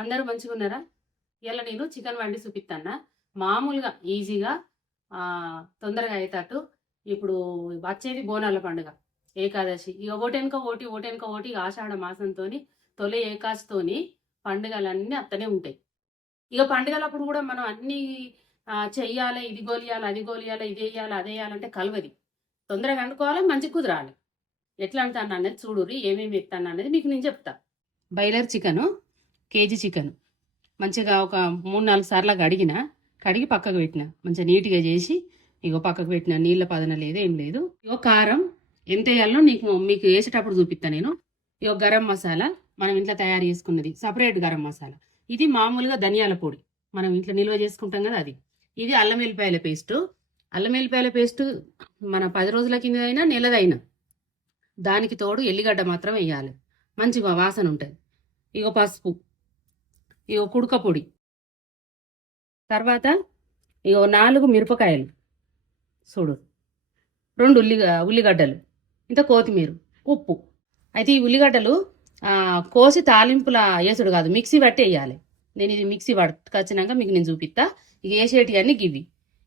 అందరూ మంచిగున్నారా? ఇయాల నేను చికెన్ వండి చూపిస్తాను. మామూలుగా ఈజీగా తొందరగా అయ్యేటట్టు. ఇప్పుడు వచ్చేది బోనాల పండుగ ఏకాదశి. ఇక ఒకటెనక ఒకటి ఒకటెనక ఒకటి ఆషాఢ మాసంతోని తొలి ఏకాదశితోని పండుగలన్నీ అత్తనే ఉంటాయి. ఇక పండుగలప్పుడు కూడా మనం అన్ని చెయ్యాలి, ఇది గోలియాలి, అది గోలియాలి, ఇది వేయాలి, అది వేయాలంటే కలవది. తొందరగా వండుకోవాలి, మంచి కుదరాలి. ఎట్లా అంటాను అనేది చూడుర్రి, ఏమేమి ఎత్తాను అనేది మీకు నేను చెప్తా. బాయిలర్ చికెను కేజీ చికెన్ మంచిగా ఒక 3-4 సార్లు కడిగి పక్కకు పెట్టిన, మంచిగా నీట్గా చేసి ఇగో పక్కకు పెట్టిన. నీళ్ళ పదన లేదు, ఏం లేదు. ఇగో కారం ఎంత వేయాలో మీకు వేసేటప్పుడు చూపిస్తా నేను. ఇగో గరం మసాలా మనం ఇంట్లో తయారు చేసుకున్నది, సపరేట్ గరం మసాలా. ఇది మామూలుగా ధనియాల పొడి మనం ఇంట్లో నిల్వ చేసుకుంటాం కదా, అది. ఇది అల్లం వెల్లిపాయల పేస్టు. అల్లం వెల్లిపాయల పేస్టు మన 10 రోజుల కిందైనా నెలదైనా దానికి తోడు ఎల్లిగడ్డ మాత్రం వేయాలి, మంచిగా వాసన ఉంటుంది. ఇగో పసుపు, ఇగో కుడక పొడి, తర్వాత ఇగో 4 మిరపకాయలు చూడు, 2 ఉల్లిగడ్డలు, ఇంత కొత్తిమీర, ఉప్పు. అయితే ఈ ఉల్లిగడ్డలు కోసి తాలింపుల వేసుడు కాదు, మిక్సీ పట్టి వేయాలి. నేను ఇది మిక్సీ పట్టుకొచ్చినాక మీకు నేను చూపిస్తా. ఇక వేసేటి అన్ని గివి.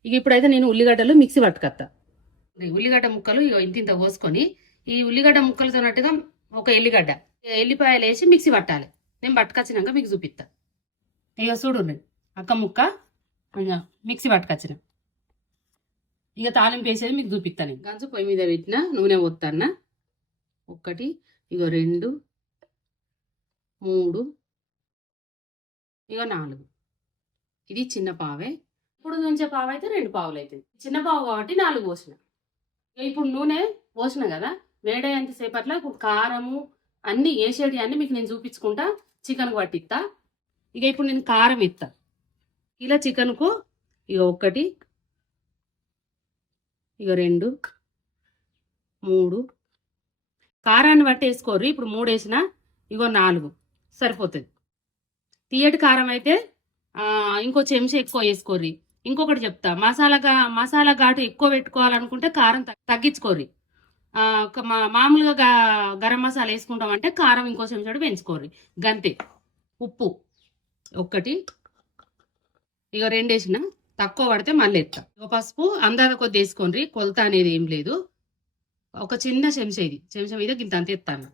ఇక ఇప్పుడైతే నేను ఉల్లిగడ్డలు మిక్సీ పట్టుకొస్తా. ఉల్లిగడ్డ ముక్కలు ఇక ఇంత కోసుకొని ఈ ఉల్లిగడ్డ ముక్కలతోనట్టుగా ఒక ఎల్లిపాయలు వేసి మిక్సీ పట్టాలి. నేను పట్టుకొచ్చినాక మీకు చూపిస్తా. ఇక చూడు, అక్క ముక్క మిక్సీ పట్టుకొచ్చిన. ఇక తాలింపు వేసేది మీకు చూపిస్తాను. గంజు పొయ్యి మీద పెట్టిన, నూనె పోతాన్న. 1, ఇగో 2, 3, ఇగో 4. ఇది చిన్న పావే. ఇప్పుడు నుంచే పావు అయితే 2 పావులు అవుతుంది. చిన్న పావు కాబట్టి 4 పోసిన. ఇప్పుడు నూనె పోసిన కదా, వేడేంతసేపట్ల ఇప్పుడు కారము అన్ని వేసేటి అన్ని మీకు నేను చూపించుకుంటా, చికెన్ పట్టిస్తా. ఇక ఇప్పుడు నేను కారం ఇస్తా. ఇలా చికెన్కు ఇక 1, ఇక 2, 3. కారాన్ని బట్టి వేసుకోర్రి. ఇప్పుడు 3 వేసిన, ఇగో 4 సరిపోతుంది. తీయటి కారం అయితే ఇంకో చెంచా ఎక్కువ వేసుకోర్రి. ఇంకొకటి చెప్తా, మసాలా ఘాటు ఎక్కువ పెట్టుకోవాలనుకుంటే కారం తగ్గించుకోర్రి. మామూలుగా గరం మసాలా వేసుకుంటామంటే కారం ఇంకో చెంచాడు పెంచుకోర్రి, గంతే. ఉప్పు 1, ఇక 2 వేసిన, తక్కువ పడితే మళ్ళీ ఎత్తా. ఇక పసుపు అందాక కొద్ది వేసుకోండి, కొలత అనేది ఏం లేదు. ఒక చిన్న చెంచా, ఇది చెంచా మీద గింత అంత ఎత్తాను.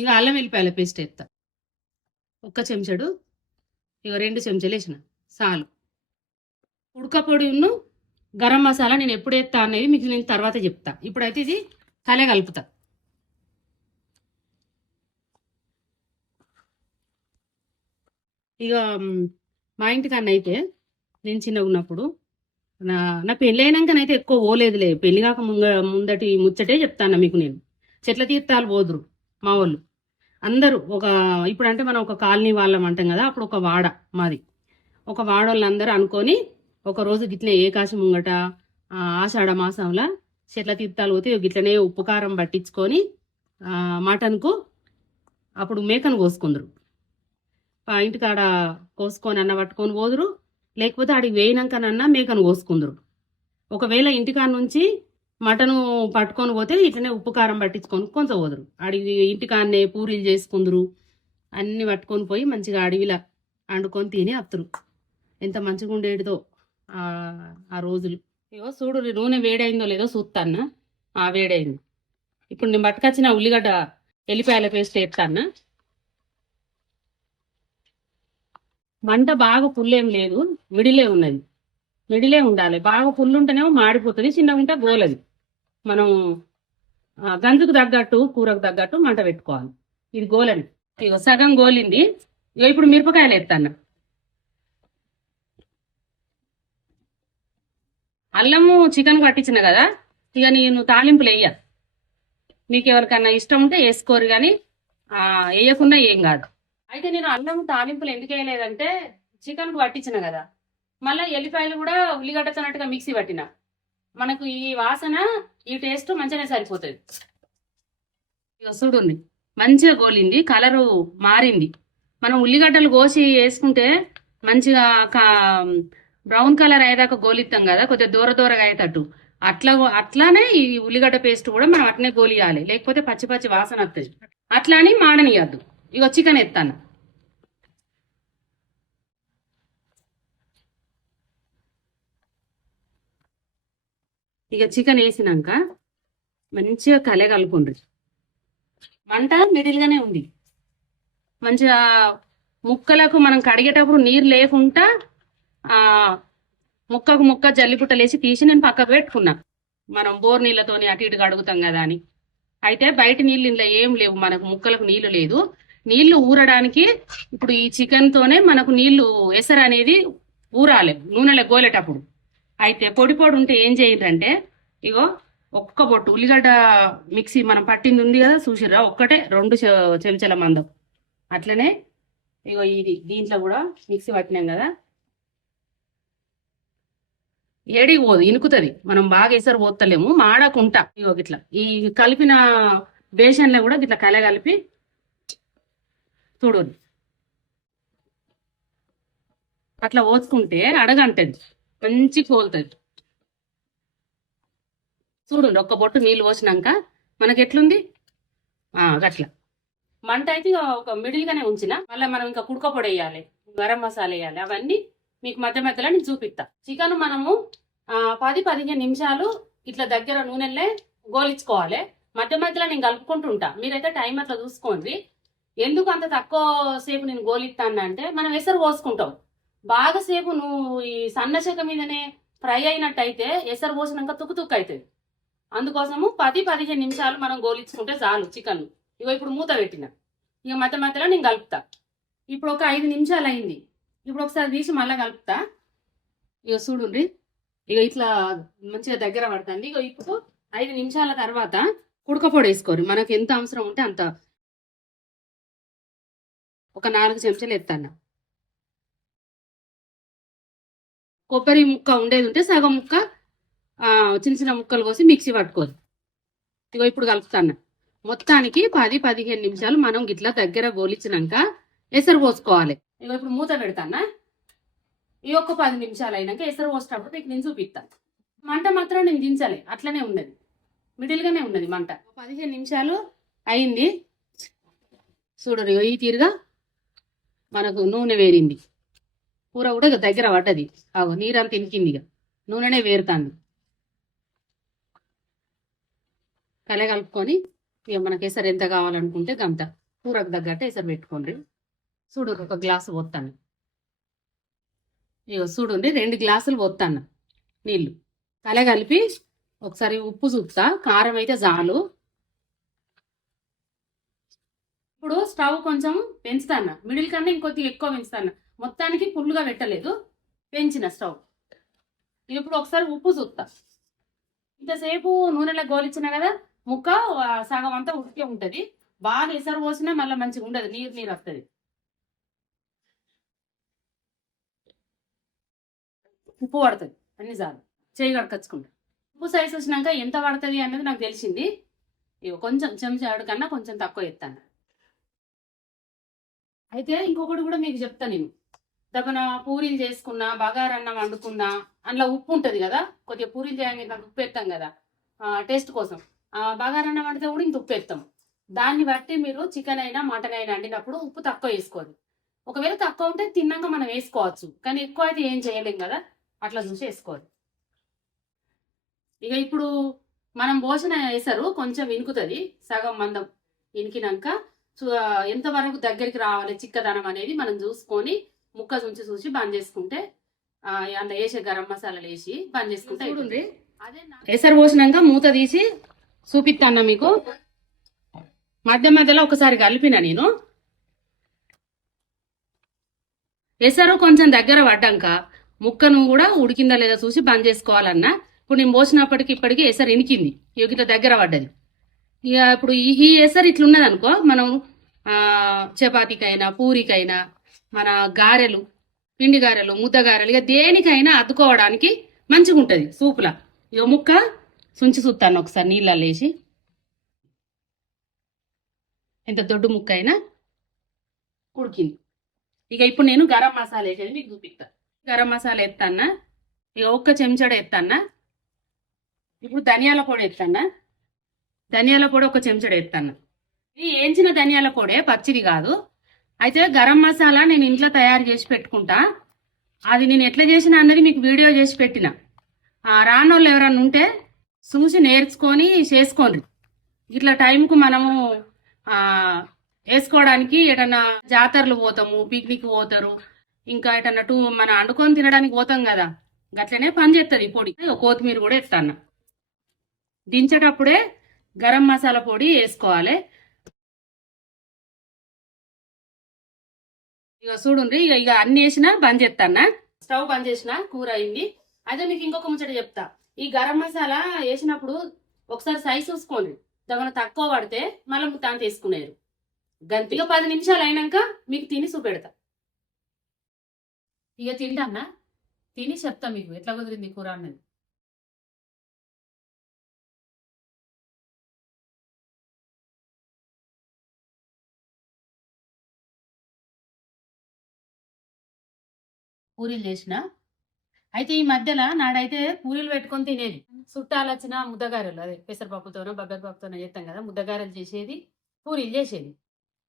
ఇక అల్లం వెల్లిపాయల పేస్ట్ ఎత్తా 1 చెంచాడు. ఇక 2 చెంచాలు వేసిన చాలు. ఉడక పొడి ఉన్న గరం మసాలా నేను ఎప్పుడు ఎత్తా అనేది మీకు నేను తర్వాత చెప్తా. ఇప్పుడైతే ఇది కలుపుతా. ఇక మా ఇంటికన్నా అయితే నేను చిన్నగా ఉన్నప్పుడు నా పెళ్ళి అయినాకనైతే ఎక్కువ పోలేదులే. పెళ్లి కాక ముందటి ముచ్చటే చెప్తాను మీకు నేను. చెట్ల తీర్థాలు పోదురు మా వాళ్ళు అందరూ. ఇప్పుడు అంటే మనం ఒక కాలనీ వాళ్ళం అంటాం కదా, అప్పుడు ఒక వాడ మాది. ఒక వాడ వాళ్ళందరూ అనుకొని ఒకరోజు గిట్లే ఏకాశి ముంగట ఆషాఢ మాసంలో చెట్ల తీర్థాలు పోతే గిట్లనే ఉప్పు కారం పట్టించుకొని మటన్కు అప్పుడు మేకను కోసుకుందరు. ఇంటికాడ కోసుకొని అన్న పట్టుకొని పోదురు, లేకపోతే ఆడికి వేయినాకనన్నా మేకను కోసుకుందరు. ఒకవేళ ఇంటికాడ నుంచి మటను పట్టుకొని పోతే ఇట్లనే ఉప్పు కారం పట్టించుకొని కొంచెం పోదురు. అడిగి ఇంటికాడనే పూరీలు చేసుకుందరు, అన్ని పట్టుకొని పోయి మంచిగా అడవిలా వండుకొని తిని వస్తారు. ఎంత మంచిగా ఉండేటిదో ఆ రోజులు. ఇగో చూడు, నూనె వేడైందో లేదో చూస్తాను. వేడైంది. ఇప్పుడు నేను పట్టుకొచ్చిన ఉల్లిగడ్డ ఎల్లిపాయల పేస్ట్ వేస్తాను. మంట బాగా పుల్లేం లేదు, మిడిలే ఉన్నది. మిడిలే ఉండాలి. బాగా పుల్లు ఉంటేనేమో మాడిపోతుంది, చిన్నగా ఉంటే గోలది. మనం గంజుకు తగ్గట్టు, కూరకు తగ్గట్టు మంట పెట్టుకోవాలి. ఇది గోలని. ఇక సగం గోలింది. ఇక ఇప్పుడు మిరపకాయలు వేస్తాను. అల్లము చికెన్ పట్టించిన కదా, ఇక నేను తాలింపులు వేయ. మీకు ఎవరికన్నా ఇష్టం ఉంటే వేసుకోరు, కానీ వేయకుండా ఏం కాదు. అయితే నేను అల్లం తాలింపులు ఎందుకు వేయలేదంటే చికెన్కు పట్టించిన కదా, మళ్ళీ ఎల్లిపాయలు కూడా ఉల్లిగడ్డతోనట్టుగా మిక్సీ పట్టిన. మనకు ఈ వాసన, ఈ టేస్ట్ మంచిగానే సరిపోతుంది. ఇక చూడండి, మంచిగా గోలింది, కలరు మారింది. మనం ఉల్లిగడ్డలు కోసి వేసుకుంటే మంచిగా బ్రౌన్ కలర్ అయ్యేదాకా గోలిస్తాం కదా, కొద్దిగా దూరగా అయ్యేటట్టు. అట్లానే ఈ ఉల్లిగడ్డ పేస్ట్ కూడా మనం అట్నే గోలియాలి, లేకపోతే పచ్చి పచ్చి వాసన వస్తుంది. అట్లా అని మాడనియద్దు. ఇక చికెన్ ఎత్తాను. ఇక చికెన్ వేసినాక మంచిగా కలగలుపుండ్రి. మంట మిడిల్గానే ఉంది. మంచిగా ముక్కలకు మనం కడిగేటప్పుడు నీరు లేకుండా ముక్కకు ముక్క జల్లిపుట్టలేసి తీసి నేను పక్కకు పెట్టుకున్నా. మనం బోర్ నీళ్ళతోని అటు ఇటు కడుగుతాం కదా అని. అయితే బయట నీళ్ళు ఇంట్లో ఏం లేవు, మనకు ముక్కలకు నీళ్లు లేదు. నీళ్లు ఊరడానికి ఇప్పుడు ఈ చికెన్ తోనే మనకు నీళ్లు ఎసరు అనేది ఊరాలి నూనెలో గోలేటప్పుడు. అయితే పొడి పొడి ఉంటే ఏం చేయండి, ఇగో ఒక్క బొట్టు ఉల్లిగడ్డ మిక్సీ మనం పట్టింది ఉంది కదా చూసిర్రా, ఒక్కటే 2 చెంచాల మందం. అట్లనే ఇగో ఇది దీంట్లో కూడా మిక్సీ పట్టినాం కదా, ఏడికి పోదు, ఇనుకుతుంది. మనం బాగా ఎసరు పోతలేము, మాడకుంటా. ఇగో గిట్లా ఈ కలిపిన బేషన్లో కూడా గిట్లా కలగలిపి చూడు, అట్లా పోసుకుంటే అడగంటది, మంచి కోలుతుంది. చూడండి, ఒక్క బొట్టు నీళ్ళు పోసినాక మనకి ఎట్లుంది అట్లా. మంట అయితే ఒక మిడిల్గానే ఉంచిన. మళ్ళీ మనం ఇంకా కుడక పొడి వేయాలి, గరం మసాలా వేయాలి, అవన్నీ మీకు మధ్య మధ్యలో నేను చూపిస్తా. చికెన్ మనము 10-15 నిమిషాలు ఇట్లా దగ్గర నూనెలే గోలించుకోవాలి. మధ్య మధ్యలో నేను కలుపుకుంటుంటా, మీరైతే టైం అట్లా చూసుకోండి. ఎందుకు అంత తక్కువ సేపు నేను గోలిస్తాను అంటే, మనం ఎసరు పోసుకుంటాం బాగా సేపు. నువ్వు ఈ సన్న చెక్క మీదనే ఫ్రై అయినట్టయితే ఎసరు పోసినాక తుక్కు అవుతుంది. అందుకోసము 10-15 నిమిషాలు మనం గోలించుకుంటే చాలు చికెన్. ఇగో ఇప్పుడు మూత పెట్టిన, ఇక మధ్య మధ్యలో నేను కలుపుతా. ఇప్పుడు ఒక 5 నిమిషాలు అయింది. ఇప్పుడు ఒకసారి తీసి మళ్ళీ కలుపుతా. ఇక చూడండి, ఇక ఇట్లా మంచిగా దగ్గర పడుతుంది. ఇక ఇప్పుడు 5 నిమిషాల తర్వాత కుడక పొడి వేసుకోరు, మనకు ఎంత అవసరం ఉంటే అంత. ఒక 4 చెంచాలు ఎత్తాను. కొబ్బరి ముక్క ఉండేది ఉంటే సగం ముక్క చిన్న చిన్న ముక్కలు కోసి మిక్సీ పట్టుకోదు. ఇగో ఇప్పుడు కలుపుతాను. మొత్తానికి 10-15 నిమిషాలు మనం గిట్లా దగ్గర గోలిచ్చినాక ఎసరు పోసుకోవాలి. ఇగో ఇప్పుడు మూత పెడతానా. ఈ ఒక్క 10 నిమిషాలు అయినాక ఎసరు పోసేటప్పుడు మీకు నేను చూపిస్తాను. మంట మాత్రం నేను దించాలి, అట్లనే ఉన్నది, మిడిల్గానే ఉన్నది మంట. 15 నిమిషాలు అయింది. చూడరు, ఈ తీరుగా మనకు నూనె వేరింది. కూర కూడా దగ్గర పడ్డది, నీరంతా ఇంకింది, ఇక నూనెనే వేరుతాంది. కలుపుకొని ఇక మనకి ఎసరు ఎంత కావాలనుకుంటే గంత కూరకు తగ్గట్టు ఎసరు పెట్టుకోండి. చూడు, ఒక గ్లాసు పోతాను. ఇక చూడండి, 2 గ్లాసులు పోతాను నీళ్ళు. కలిపి ఒకసారి ఉప్పు చూపుతా, కారం అయితే చాలు. ఇప్పుడు స్టవ్ కొంచెం పెంచుతాను, మిడిల్ కన్నా ఇంకొద్దిగా ఎక్కువ పెంచుతాను. మొత్తానికి ఫుల్గా పెట్టలేదు, పెంచిన స్టవ్. ఇప్పుడు ఒకసారి ఉప్పు చూస్తా. ఇంతసేపు నూనెలో గోలిచ్చిన కదా, ముక్క సగం అంతా ఉడికే ఉంటుంది. బాగా ఎసరు పోసినా మళ్ళీ మంచిగా ఉండదు, నీరు నీరు వస్తుంది. ఉప్పు పడుతుంది అన్ని చాలు, చేయి కడకచ్చుకుంటా. ఉప్పు సైజు వచ్చినాక ఎంత పడుతుంది అనేది నాకు తెలిసింది. ఇక కొంచెం చెంచాడు కన్నా కొంచెం తక్కువ ఎత్తాను. అయితే ఇంకొకటి కూడా మీకు చెప్తా నేను. దగ్గర పూరీలు చేసుకున్నా, బగారన్నం వండుకున్నా, అందులో ఉప్పు ఉంటుంది కదా. కొద్దిగా పూరీలు చేయడానికి ఉప్పు ఎత్తాం కదా టేస్ట్ కోసం. బగారన్నం వండితే కూడా ఇంత ఉప్పు ఎత్తాం. దాన్ని బట్టి మీరు చికెన్ అయినా మటన్ అయినా వండినప్పుడు ఉప్పు తక్కువ వేసుకోవాలి. ఒకవేళ తక్కువ ఉంటే తిన్నాక మనం వేసుకోవచ్చు, కానీ ఎక్కువ అయితే ఏం చేయలేం కదా, అట్లా చూసి వేసుకోవాలి. ఇక ఇప్పుడు మనం పోసిన ఎసరు కొంచెం ఇనుకుతుంది, సగం మందం ఇనికినాక ఎంతవరకు దగ్గరికి రావాలి చిక్కదనం అనేది మనం చూసుకొని ముక్క చూసి బంద్ చేసుకుంటే, అందులో వేసే గరం మసాలాలు వేసి బంద్ చేసుకుంటే అయిపోతుంది. ఎసరు పోసినాక మూత తీసి చూపిస్తాను మీకు. మధ్య మధ్యలో ఒకసారి కలిపిన నేను. ఎసరు కొంచెం దగ్గర పడ్డాక ముక్కను కూడా ఉడికిందా లేదా చూసి బంద్ చేసుకోవాలన్నా. ఇప్పుడు నేను పోసినప్పటికి ఇప్పటికీ ఎసరు ఇనికింది, ఇట్లా దగ్గర పడ్డది. ఇక ఇప్పుడు ఈ ఎసరు ఇట్లున్నది అనుకో, మనం చపాతీకైనా పూరికైనా మన గారెలు, పిండి గారెలు, ముద్ద గారెలు, ఇక దేనికైనా అద్దుకోవడానికి మంచిగా ఉంటుంది సూపులా. ఇక ముక్క సుంచి చూస్తాను ఒకసారి నీళ్ళల్లో వేసి. ఎంత దొడ్డు ముక్క అయినా ఉడికింది. ఇక ఇప్పుడు నేను గరం మసాలా వేసేది మీకు చూపిస్తాను. గరం మసాలా ఎత్తానా, ఇక ఒక్క చెంచాడ ఎత్తానా. ఇప్పుడు ధనియాల పొడి ఎత్తానా, ధనియాల పొడి ఒక చెంచాడ ఎత్తాను. ఇది వేయించిన ధనియాల పొడే, పచ్చిది కాదు. అయితే గరం మసాలా నేను ఇంట్లో తయారు చేసి పెట్టుకుంటా. అది నేను ఎట్లా చేసినా అన్నది మీకు వీడియో చేసి పెట్టిన. రానోళ్ళు ఎవరన్నా ఉంటే చూసి నేర్చుకొని చేసుకోండి. ఇట్లా టైంకు మనము వేసుకోవడానికి ఎటన్నా జాతరలు పోతాము, పిక్నిక్ పోతారు, ఇంకా ఎటన్నా మనం వండుకొని తినడానికి పోతాం కదా, గట్లనే పని చేస్తుంది ఈ పొడి. కొత్తిమీర కూడా ఎత్తాను. దించేటప్పుడే గరం మసాలా పొడి వేసుకోవాలి. ఇక చూడండి, ఇక అన్ని వేసినా బంద్ చేస్తానా. స్టవ్ బంద్ చేసిన, కూర అయింది. అదే మీకు ఇంకొక ముచ్చట చెప్తా. ఈ గరం మసాలా వేసినప్పుడు ఒకసారి సైజ్ చూసుకోండి. దాని తక్కువ పడితే మళ్ళీ తాను తీసుకునేరు. గంతిగా 10 నిమిషాలు అయినాక మీకు తిని చూపెడతా. ఇక తింటానా, తిని చెప్తా మీకు ఎట్లా కుదిరింది కూర అన్నది. పూరీలు చేసిన. అయితే ఈ మధ్యలో నాడైతే పూరీలు పెట్టుకొని తినేది. చుట్టాలు వచ్చిన ముద్దగారెలు, అదే పెసరపప్పుతోనో బబ్బెరపప్పుతోనో చేస్తాం కదా, ముద్దగారెలు చేసేది, పూరీలు చేసేది.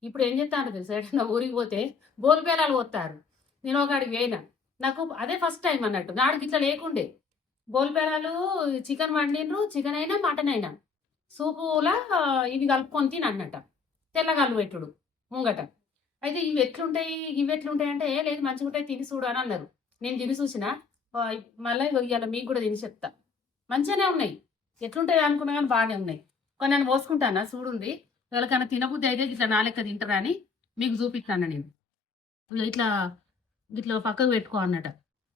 ఇప్పుడు ఏం చేస్తాను తెలుసా, ఎట్లా ఊరికి పోతే బోల్పేలాలు పోతారు. నేను ఒకడికి వేయినా, నాకు అదే ఫస్ట్ టైం అన్నట్టు. నాడికి ఇట్లా లేకుండే బోల్పేలాలు. చికెన్ వండినరు, చికెన్ అయినా మటన్ అయినా సూపులా ఇవి కలుపుకొని తిని అన్నట్ట. తెల్లగాళ్ళు పెట్టుడు ముంగట. అయితే ఇవి ఎట్లుంటాయి అంటే, లేదు మంచిగా ఉంటాయి తిని చూడు అని అన్నారు. నేను తిని చూసిన. మళ్ళీ ఇవాళ మీకు కూడా తిని చెప్తా. మంచిగానే ఉన్నాయి, ఎట్లుంటాయి అనుకున్నా కానీ బాగానే ఉన్నాయి. కొన్ని నేను పోసుకుంటానా చూడుంది. ఎవరికైనా తినబుద్ధి అయితే ఇట్లా నాలెక్క తింటారా అని మీకు చూపిస్తాను నేను. ఇట్లా ఇట్లా పక్కకు పెట్టుకో అన్నట.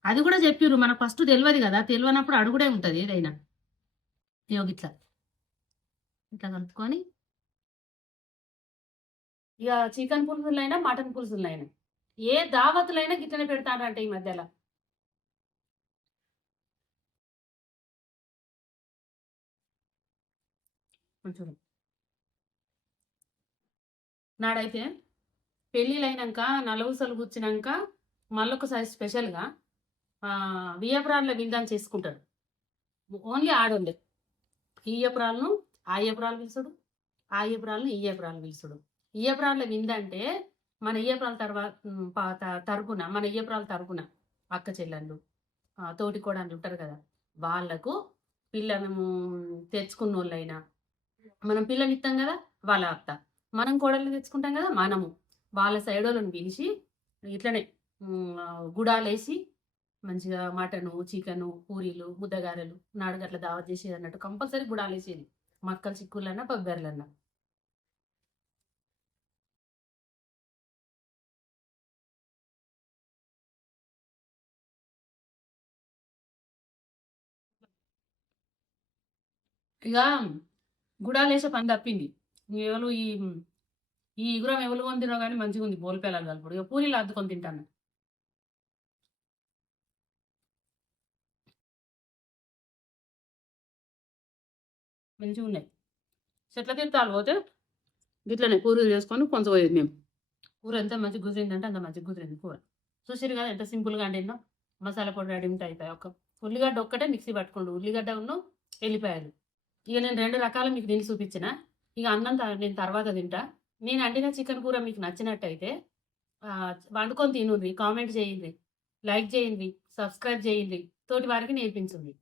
అది కూడా చెప్పిర్రు, మనకు ఫస్ట్ తెలియదు కదా, తెలియనప్పుడు అడుగుడే ఉంటుంది ఏదైనా. ఇట్లా ఇట్లా కలుపుకొని ఇక చికెన్ పులుసులైనా మటన్ పులుసులైనా ఏ దావతులైనా గిట్లనే పెడతాడంటే ఈ మధ్యలో. కొంచెం నాడైతే పెళ్ళిళ్ళైనాక నలుగుసలు కూర్చున్నాక మళ్ళొకసారి స్పెషల్గా బియ్యపురాళ్ళ విందాన్ని చేసుకుంటారు. ఓన్లీ ఆడోళ్ళే. ఈ ఏపురాలను ఆ ఏపురాలు పిలుచుడు, ఆ ఏపురాలను ఈ ఏపురాలు పిలుచుడు. ఈ ఏపురాళ్ళ విందంటే మన ఇయ్యపురాల తరపున మన ఇయ్యపురాల తరపున అక్క చెల్లెళ్ళు, తోటి కోడళ్ళు ఉంటారు కదా, వాళ్ళకు పిల్లను తెచ్చుకున్న వాళ్ళైనా, మనం పిల్లని ఇస్తాం కదా వాళ్ళ అత్త, మనం కోడల్ని తెచ్చుకుంటాం కదా మనము, వాళ్ళ సైడ్ వాళ్ళని పిలిచి ఇట్లనే గుడాలేసి మంచిగా మటను, చికెను, పూరీలు, ముద్దగారెలు నాడుగట్ల దావత్ చేసేది అన్నట్టు. కంపల్సరీ గుడాలేసేది, మక్కలు చిక్కులన్నా బొబ్బెర్లన్నా. ఇక గుడాలేసే పని తప్పింది. ఎవరు ఈ ఇగురం ఎవరు కొని తినో కానీ మంచిగా ఉంది బోల్పేలాలు కలుపుడు. ఇక పూరీలు అద్దుకొని తింటాను. మంచిగా ఉన్నాయి. చెట్ల తీర్థాలు పోతే గిట్లనే పూరీలు చేసుకొని కొంచెం పోయేది మేము. కూర ఎంత మంచిగా కుదిరిందంటే అంత మంచిగా కుదిరింది కూర. చూసారు కదా ఎంత సింపుల్గా వండినో. మసాలా పొడి రెడీ అయిపోయాయి. ఒక ఉల్లిగడ్డ ఒక్కటే మిక్సీ పట్టుకోండి, ఉల్లిగడ్డ ఉన్న ఎల్లిపాయలు. ఇక నేను 2 రకాలు మీకు తిని చూపించిన. ఇక అన్నం నేను తర్వాత తింటా. నేను వండిన చికెన్ కూర మీకు నచ్చినట్టయితే వండుకొని తినుండ్రి, కామెంట్ చేయండి, లైక్ చేయండి, సబ్స్క్రైబ్ చేయండి, తోటి వారికి నేర్పించండి.